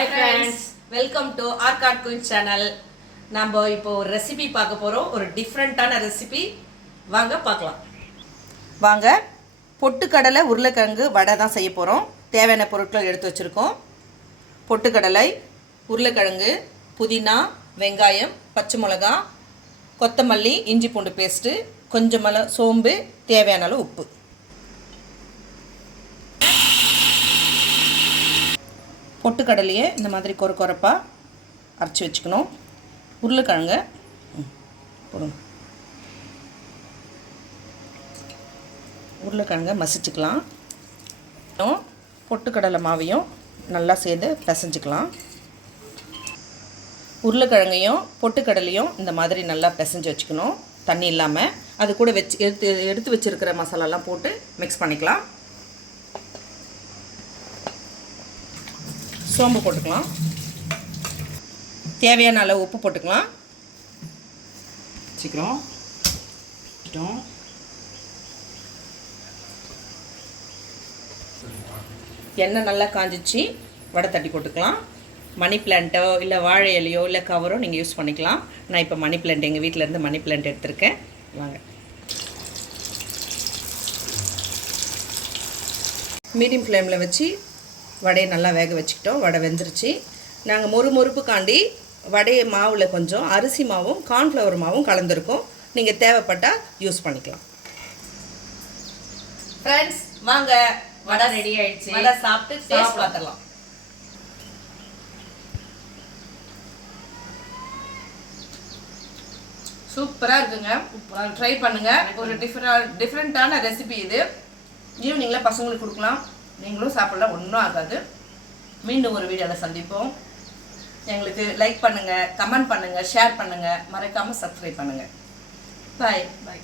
Hi friends welcome to Arcot queen channel நம்ம இப்போ ஒரு ரெசிபி பார்க்க போகிறோம் ஒரு டிஃப்ரெண்ட்டான ரெசிபி வாங்க பார்க்கலாம். வாங்க. பொட்டுக்கடலை உருளைக்கிழங்கு வடை தான் செய்ய போகிறோம் தேவையான பொருட்கள் எடுத்து வச்சுருக்கோம். பொட்டுக்கடலை உருளைக்கிழங்கு புதினா வெங்காயம் பச்சை மிளகா கொத்தமல்லி இஞ்சி பூண்டு பேஸ்ட்டு கொஞ்சமளவு சோம்பு தேவையான அளவு உப்பு. பொட்டுக்கடலையை இந்த மாதிரி கொர கொரப்பாக அரைச்சி வச்சுக்கணும். உருளைக்கிழங்க. போடுங்க. உருளைக்கிழங்க மசிச்சுக்கலாம். அப்புறம் பொட்டுக்கடலை மாவையும் நல்லா சேர்ந்து பிசைஞ்சிக்கலாம். உருளைக்கிழங்கையும் பொட்டுக்கடலையும் இந்த மாதிரி நல்லா பிசைஞ்சு வச்சுக்கணும். தண்ணி இல்லாமல் அது கூட வச்சு எடுத்து எடுத்து வச்சுருக்கிற மசாலாலாம் போட்டு மிக்ஸ் பண்ணிக்கலாம். சோம்பு போட்டுக்கலாம். தேவையான அளவு உப்பு போட்டுக்கலாம். வச்சுக்கிறோம். எண்ணெய் நல்லா காஞ்சிச்சு. வடை தட்டி போட்டுக்கலாம். மணி பிளான்ட்டோ இல்லை வாழை இலையோ இல்லை கவரோ நீங்கள் யூஸ் பண்ணிக்கலாம். நான் இப்போ மணி பிளான்ட் எங்கள் வீட்டிலேருந்து மணி பிளான்ட் எடுத்திருக்கேன். வாங்க. மீடியம் ஃப்ளேமில் வச்சு வடையை நல்லா வேக வச்சுக்கிட்டோம். வடை வெந்துருச்சு. நாங்கள் மொறு மொறுப்புக்காண்டி வடையை மாவில் கொஞ்சம் அரிசி மாவும் கார்ன்ஃப்ளவர் மாவும் கலந்துருக்கோம். நீங்கள் தேவைப்பட்டால் யூஸ் பண்ணிக்கலாம். ஃப்ரெண்ட்ஸ் வாங்க. வடை ரெடி ஆயிடுச்சு. வடை சாப்பிட்டு டேஸ்ட். பார்த்துடலாம். சூப்பராக இருக்குங்க. ட்ரை பண்ணுங்க. ஒரு டிஃப்ரெண்ட் டிஃப்ரெண்ட்டான ரெசிபி இது. ஈவினிங்கில் பசங்களுக்கு கொடுக்கலாம். நீங்களும் சாப்பிடலாம் ஒன்றும் ஆகாது. மீண்டும் ஒரு வீடியோவில் சந்திப்போம். எங்களுக்கு லைக் பண்ணுங்கள் கமெண்ட் பண்ணுங்கள் ஷேர் பண்ணுங்கள் மறக்காமல் சப்ஸ்கிரைப் பண்ணுங்கள் பாய் பாய்